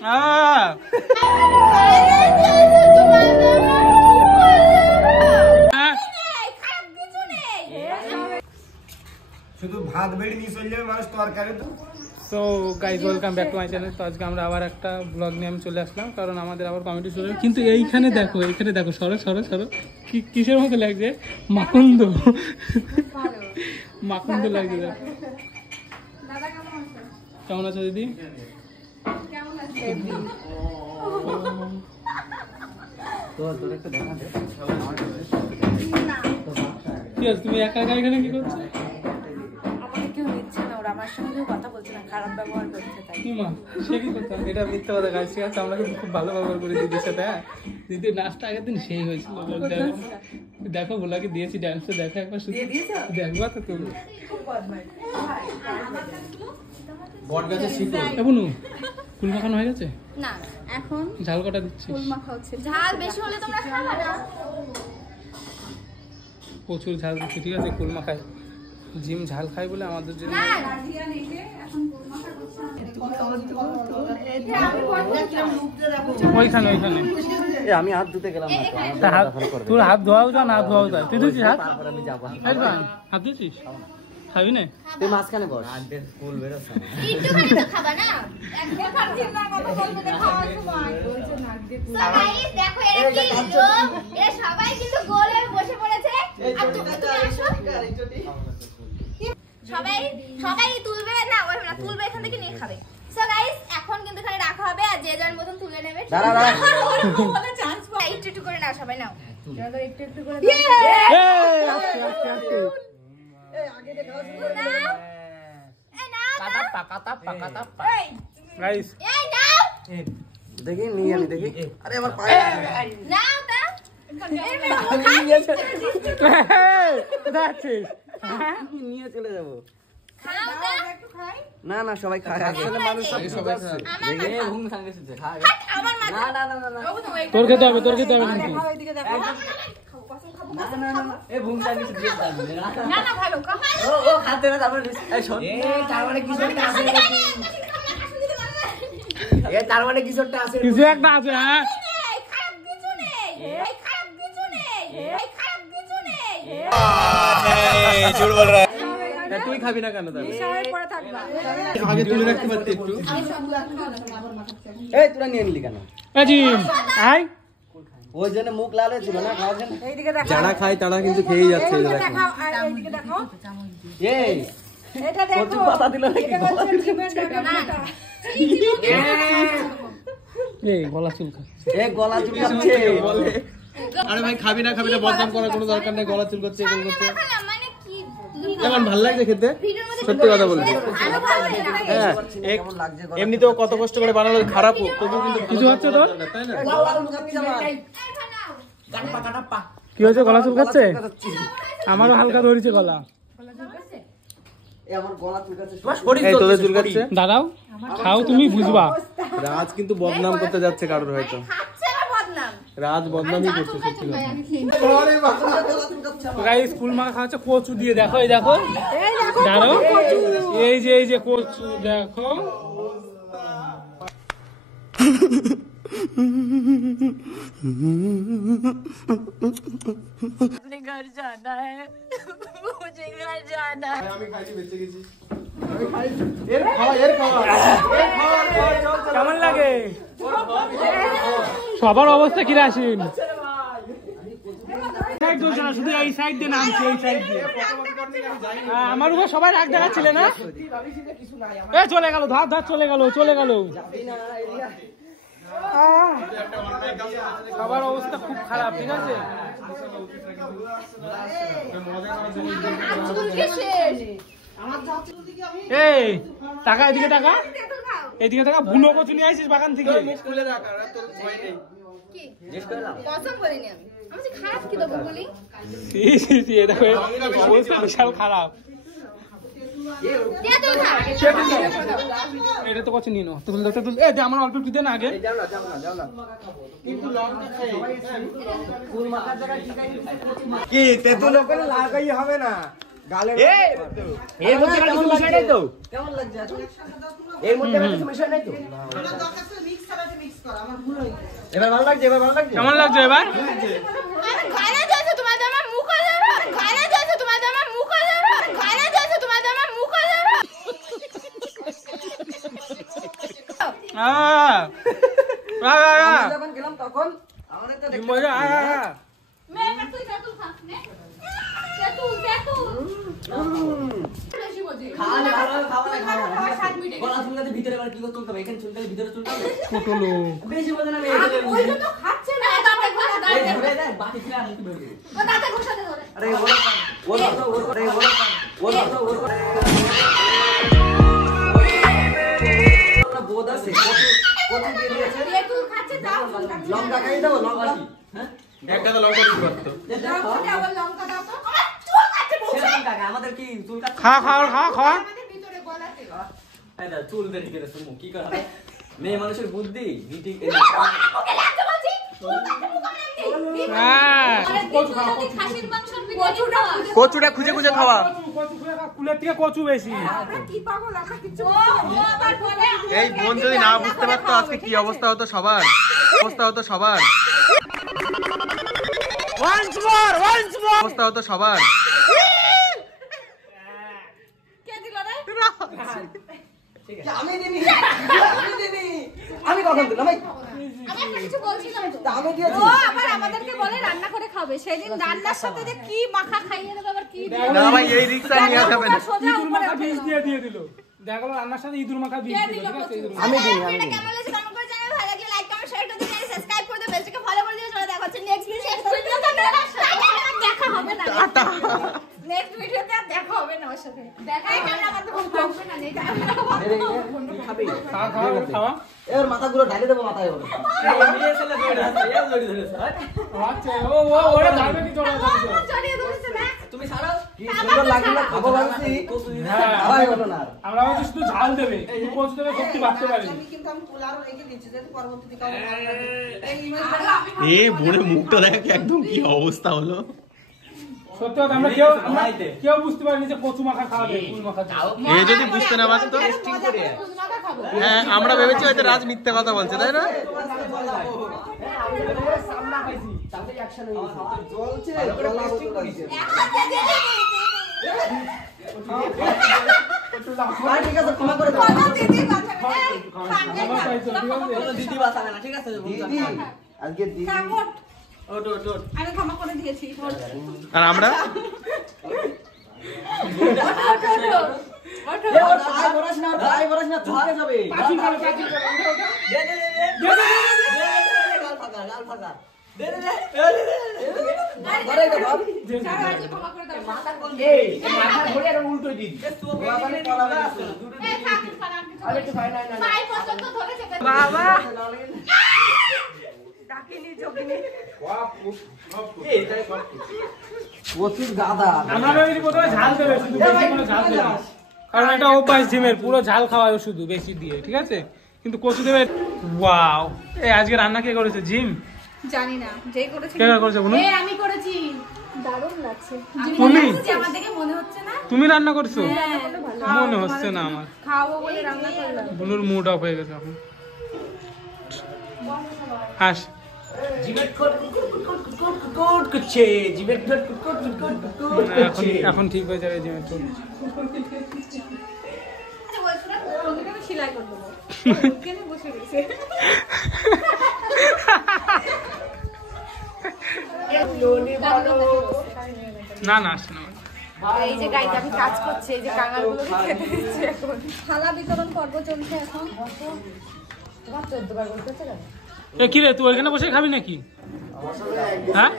শুধু ভাত বেড়ে নিয়ে চলে যাবে মানুষ তরকারি তো। So guys welcome back to my channel. তো আজকে আমরা আবার একটা ব্লগ নিয়ে আমি চলে আসলাম, কারণ আমাদের আবার কমেডি শুরু। কিন্তু এইখানে দেখো, এইখানে দেখো, সরো সরো সরো, কিসের মতো লাগছে? মাকুন্দ মাকুন্দ লাগছে। কেমন আছো দিদি? কি আছে, তুমি একা একা এখানে কি করছো? এটা মিথ্যা কথা গাইছি। আমরা কিন্তু খুব ভালো ব্যবহার করি দিদির সাথে। হ্যাঁ, দিদির নাচটা আগের দিন সেই হয়েছিল। দেখো ভোলাকে দিয়েছি ডান্সে, দেখো একবার শুধু দেখবা তো তুমি। বুনু কুল মাখানো হয়ে গেছে না? এখন ঝাল কটা দিচ্ছি। ঝাল বেশি হলে তোমরা খাবে না। প্রচুর ঝাল দিচ্ছি, ঠিক আছে? কুল মাখায় জিম ঝাল খাই বলে আমাদের জন্য। ওইখানে ওইখানে আমি হাত ধুতে গেলাম, তোর হাত ধোয়াও যা না ধোয়াও যায়। তুই ধুছিস হাত? হাত ধুছিস? খাবি না? তুই মাঝখানে বস। কুল বেরোচ্ছে একটুখানি তো খাবা না। একবার খাচ্ছিস না, কথা বলতে দে, খাওয়ার সময় বলছো না। সো গাইস দেখো, এরা কি লোক, এরা সবাই কিন্তু গোলে বসে পড়েছে। আর তুমি আসো, সবাই সবাই তুলবে না, ওই না তুলবে, এখান থেকে নিয়ে খাবে। সো গাইস এখন কিন্তু এখানে রাখা হবে, আর যে যার মতন তুলে নেবে। দাঁড়া দাঁড়া, বলে চান্স পাই। একটু একটু করে নাও, সবাই নাও, যারা একটু একটু করে দাও। এই আস্তে আস্তে আস্তে, এই আগে দেখাও না। এই নাও কাটা পাকাতা পাকাতা। এই গাইস এই নাও, দেখি নিয়ে আমি দেখি। আরে আমার পায়ে নাও তা। এই মে নিয়েছে, দেখছিস? নিয়ে চলে যাব। খাও তা, একটু খাই। না না, সবাই খায়। আসলে মানুষ সবাই খায়। দেখে ঘুম ভাঙে শুনছে খায়। আমার মা না না না না, তোর খেতে হবে, তোর খেতে হবে কিন্তু। খাও, এদিকে দেখো। না না না, এই ঘুম ভাঙে শুনছে। না না ভালো খাও। ও খাতে না, তারপরে এই শোন, এই তার মানে কিছু একটা আছে নাকি? এই তার মানে কিছু একটা আছে, কিছু একটা আছে। হ্যাঁ, খারাপ কিছু নেই, এই খারাপ কিছু নেই, এই খারাপ কিছু নেই। এই ঝুট বল রা। তুই খাবি না কেন? তাহলে সবাই পড়ে থাকবা। আগে তুলে রাখতে পারতি একটু। এই তোরা নিয়ে নিলি কেন? আজিম আই, ওই জন্য মুখ লাল হয়েছিল না খাওয়ার জন্য। এইদিকে দেখো, যারা খায় তারা কিন্তু খেয়েই যাচ্ছে। এইদিকে দেখাও, আর এইদিকে দেখো। এই এটা দেখো, কত পাতা দিল নাকি? এটা হচ্ছে ডিমের ডাটা। এই গলা চুলকা, এই গলা চুলকাচ্ছে বলে। আরে ভাই খাবি না খাবি না বদনাম করার কোনো দরকার নেই। গলা চুলকাচ্ছে, এগুলো করছে। মানে কি কেমন ভালো লাগছে খেতে? সত্যি কথা বলবি? হ্যাঁ, এমনিতেও কত কষ্ট করে বানালো, খারাপ হোক তবু কিন্তু কিছু হচ্ছে তোর, তাই না? কি হয়েছে? গলা চুলকাচ্ছে? আমারও হালকা ধরেছে গলা। তোদের চুলকাচ্ছে? দাঁড়াও, খাও, তুমি বুঝবা। রাজ কিন্তু বদনাম করতে যাচ্ছে কারোর, হয়তো রাজ বদনামই করছে। সত্যি কথা, স্কুল মা খাওয়াচ্ছে কচু দিয়ে। দেখো, এই দেখো, দাঁড়াও, এই যে কচু দেখো। घर जाना है, मुझे घर जाना है। কেমন লাগে? সবার অবস্থা কি রাশিন? শুধু এই সাইড দিয়ে নামছে, এই সাইড দিয়ে। আমার উপর সবাই রাগ দেখাচ্ছিলে না? এ চলে গেল, ধার ধার চলে গেল, চলে গেল। সবার অবস্থা খুব খারাপ, ঠিক আছে? এই টাকা, এদিকে টাকা, এদিকে টাকা। বুনো কচু নিয়ে আসিস বাগান থেকে? বিশাল খারাপ। এটা তো কচু নিয়ে নো, আমার অল্প একটু দেন আগে। কি তেতুল করে লাগাই হবে না গালে। এর মধ্যে কিছু মিশাই নাই তো? কেমন লাগছে? এর মধ্যে কিছু মিশাই নাই তো? এবার ভালো লাগছে, এবার ভালো লাগছে। কেমন লাগছে এবার? গানে দিয়েছে তোমাদের আমার মুখ হয়ে যাবে, গানে দিয়েছে তোমাদের আমার মুখ হয়ে যাবে, গানে দিয়েছে তোমাদের আমার মুখ হয়ে যাবে। যখন গেলাম তখন আমাদের তো দেখতে মজা মেয়েটা তুই তেঁতুল খাস নে, তেঁতুল তেঁতুল বেশি বোঝে খাওয়ালে ভালো হবে, খাওয়ালে খাওয়া খাওয়া স্বাদ মিটে গেছে। গলা চুলকাতে ভিতরে আবার কি করতে হবে? এখানে চুলকালে ভিতরে চুলকাবে। পটলো বেশি বোঝে না ওই জন্য খাচ্ছে না, দাঁতে ঘষা দাঁতে বাটি ছিল আমি কি বলবো? ও দাঁতে ঘষাতে ধরে। আরে ওর তো বোধ আছে কত দিয়ে দিয়েছে। তেঁতুল খাচ্ছে দাও লঙ্কা খাই দাও, লঙ্কা। হ্যাঁ এক গাদা লঙ্কা দিতে পারতো। আবার লঙ্কা দাও তো। আমার চুল কাটছে মুখে। সেরকম কাকা আমাদের কি চুল কাটছে? খা আমাদের ভিতরে গলাতে। এই দা চুল বের করে শুমু কি করা হবে? মেয়ে মানুষের বুদ্ধি মিটিং ওকে লাগতে বলছি। চুল কাটছে মুখ আমি এমনি। হ্যাঁ কচু যদি খাসির মাংসের বিরিয়ানি খাওয়া। কচুটা খুঁজে খুঁজে খাওয়া। কুলের থেকে কচু বেশি। আমরা কি পাগল আমরা কিছু ও আবার বলে এই বোন যদি না বুঝতে পারতো আজকে কি অবস্থা হতো সবার, অবস্থা হতো সবার, অবস্থা হতো সবার। কে দিল রে? আমি দিনি, আমি কখন দিলাম? আমি একটা কিছু বলছিলাম তো। আমি দিয়েছি। ও আবার আমাদেরকে বলে রান্না করে খাবে। সেদিন রান্নার সাথে যে কি মাখা খাইয়ে দেবে আবার কি দিবে। না ভাই এই রিক্সা নিয়ে যাবে না। ইঁদুর মাখা বীজ দিয়ে দিল। দেখা গেল রান্নার সাথে ইঁদুর মাখা বীজ দিল। ঠিক আছে ইঁদুর মাখা। আমি দিই, আমি দিই। কেমন লাগছে কমেন্ট করে জানাবে। ভালো লাগলে লাইক কমেন্ট শেয়ার করে দিন, সাবস্ক্রাইব করে দিন, বেলটাকে ফলো করে দিন। চলো দেখা হচ্ছে নেক্সট ভিডিওতে। দেখা হবে না। টাটা। নেক্সট ভিডিওতে আর দেখা হবে না ওর সাথে। দেখাই ক্যামেরা আমাদের খুব থাকবে না নেই ক্যামেরা। খাবে। খাওয়া। এর মাথাগুলো ঢালে দেবো মাথায় ওর। মেয়ে ছেলে দৌড়ে আসছে, এও দৌড়ে ধরেছে। আচ্ছা ওরা যাবে কি তোরা যাবে? চড়িয়ে ধরেছে দেখ। তুমি ছাড়াও। কি সুন্দর লাগলো খাবো ভাবছি। হ্যাঁ, খাওয়াই হলো না আর। আমরা হয়তো শুধু ঝাল দেবে, কিন্তু কচু দেবে সত্যি ভাবতে পারিনি। এ বোনের মুখটা দেখ একদম কি অবস্থা হলো। সত্যি কথা আমরা কেউ বুঝতে পারিনি যে কচু মাখা খাওয়াবে, ফুল মাখা খাওয়াবে। এ যদি বুঝতে না পারতো, হ্যাঁ আমরা ভেবেছি হয়তো রাজ মিথ্যে কথা বলছে, তাই না? চলছে, গলা বসে লাগছে। ঠিক আছে, ক্ষমা করে দাও। দিদি কথা বলে আমার পাইছো, ঠিক আছে? কোনো দিদি বাঁচাবে না, ঠিক আছে? দিদি, আজকে দিদি। ওট, ওট, ওট। আমি ক্ষমা করে দিয়েছি। আর আমরা এ ওর পায়ে বরাস না, ওর পায়ে বরাস না, চুলকে যাবে। পাখি খাবে, পাখি খাবে। দে, দে, দে, দে। গাল ফাঁকা, গাল ফাঁকা। দে, দে, দে। ঘরে গো, ধর। ক্ষমা করে দাও। এই, মাথা ঘুরে আর উল্টো দিন। বাবারে পড়াবে না। এই থাক সালাম কিছু। আরে একটু ভাই না না। ভাই পর্যন্ত ধরে চেপে। বাবা। প্রচুর গাদা। আমরা ভেবেছি প্রথমে ঝাল দেবে, শুধু বেশি করে ঝাল দেবে। কারণ এটা অভ্যাস জিমের, পুরো ঝাল খাওয়ায় শুধু বেশি দিয়ে, ঠিক আছে? কিন্তু কচু দেবে। ওয়াও, এই আজকে রান্না কে করেছে? জিম? জানি না যেই করেছে। কে করেছে বলুন? এই আমি করেছি। দারুণ লাগছে। তুমি? আমার দেখে মনে হচ্ছে না? তুমি রান্না করছো? হ্যাঁ। মনে হচ্ছে না আমার। খাওয়াবো বলে রান্না করলাম। বুনুর মুড অফ হয়ে গেছে এখন। হাস। জিবেট কোট কোট করছে, জিবেট কোট কোট কোট করছে। এখন ঠিক হয়ে যাবে জিমের চল। আচ্ছা বলছো না ওকে আমি সেলাই করে দেবো। কেন বসে রয়েছে? না না আসছে না। এই যে গাইতে আমি কাজ করছি, এই যে কাঙালগুলোকে খেতে দিচ্ছি এখন। থালা বিতরণ পর্ব চলছে এখন। তোমার 14 বার বলতেছে কেন? এ কি রে, তুই ওইখানে বসে খাবি নাকি? হ্যাঁ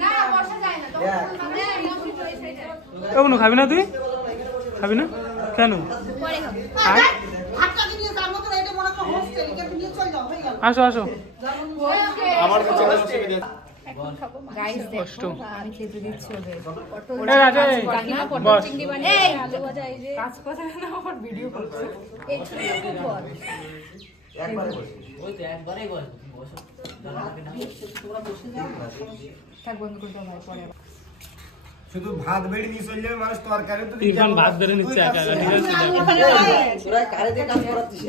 না বসা যায় না, তখন মানে আমি ওই সাইডে এগুলো খাবি না? তুই খাবি না কেন? পরে খাবো। আর হাতটা দিয়ে তার মতো এটা মনে করো হোস্টেল কে নিয়ে চল যাও হয়ে গেল। আসো আসো। আমার কাছে অসুবিধা। গাইস কষ্ট। দেখো আমি খেতে দিচ্ছি ওদের। এ রাজে কাকিমা পটল বস। চিংড়ি বানিয়ে আলু ভাজা, এই যে কাজ কথা না আমার ভিডিও করছে। এই ছোট বল একবারে বসে। ওই তো একবারেই বসো, তুমি বসো। জানা লাগে না। তোমরা বসে যাও। থাক বন্ধ করে দাও ভাই পরে। শুধু ভাত বেড়ে নিয়ে চলে যাবে মানুষ, তরকারি তো ইরফান ভাত বেড়ে নিচ্ছে একা একা, ঠিক আছে? তোরা কারে দিয়ে কাজ করাচ্ছিস?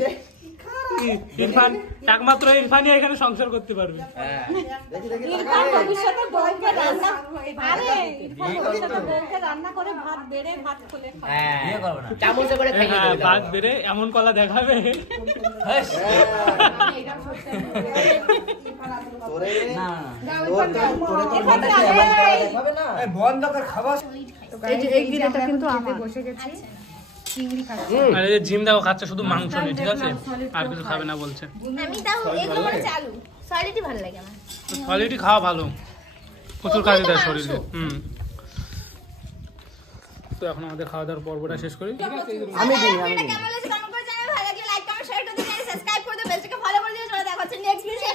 ইরফান একমাত্র ইরফানই এখানে সংসার করতে পারবে। হ্যাঁ দেখি দেখি ইরফান ভবিষ্যতে বউকে রান্না আরে ইরফান ভবিষ্যতে বউকে রান্না করে ভাত বেড়ে ভাত খুলে খায়। হ্যাঁ বিয়ে করব না চামচে করে খাইয়ে হ্যাঁ দেবে বাদ বেড়ে এমন কলা দেখাবে। তোরে না বন্ধ কর খাবার। আর এই যে জিম দেখো খাচ্ছে শুধু মাংস নেই, ঠিক আছে, আর কিছু খাবে না বলছে। আমি তাও এগুলো মানে চালু সলিডই ভালো লাগে আমার। কোয়ালিটি খাওয়া ভালো, প্রচুর কাজে দেয় শরীরে। তো এখন আমাদের খাওয়া দাওয়ার পর্বটা শেষ করি। আমি দিই কেমন লাগছে কমেন্ট করে জানাবেন, ভালো লাগলে লাইক কমেন্ট শেয়ার করে দিন, সাবস্ক্রাইব করে দিন, বেলটাকে ফলো করে দিন। চলো দেখা হচ্ছে নেক্সট ভিডিও।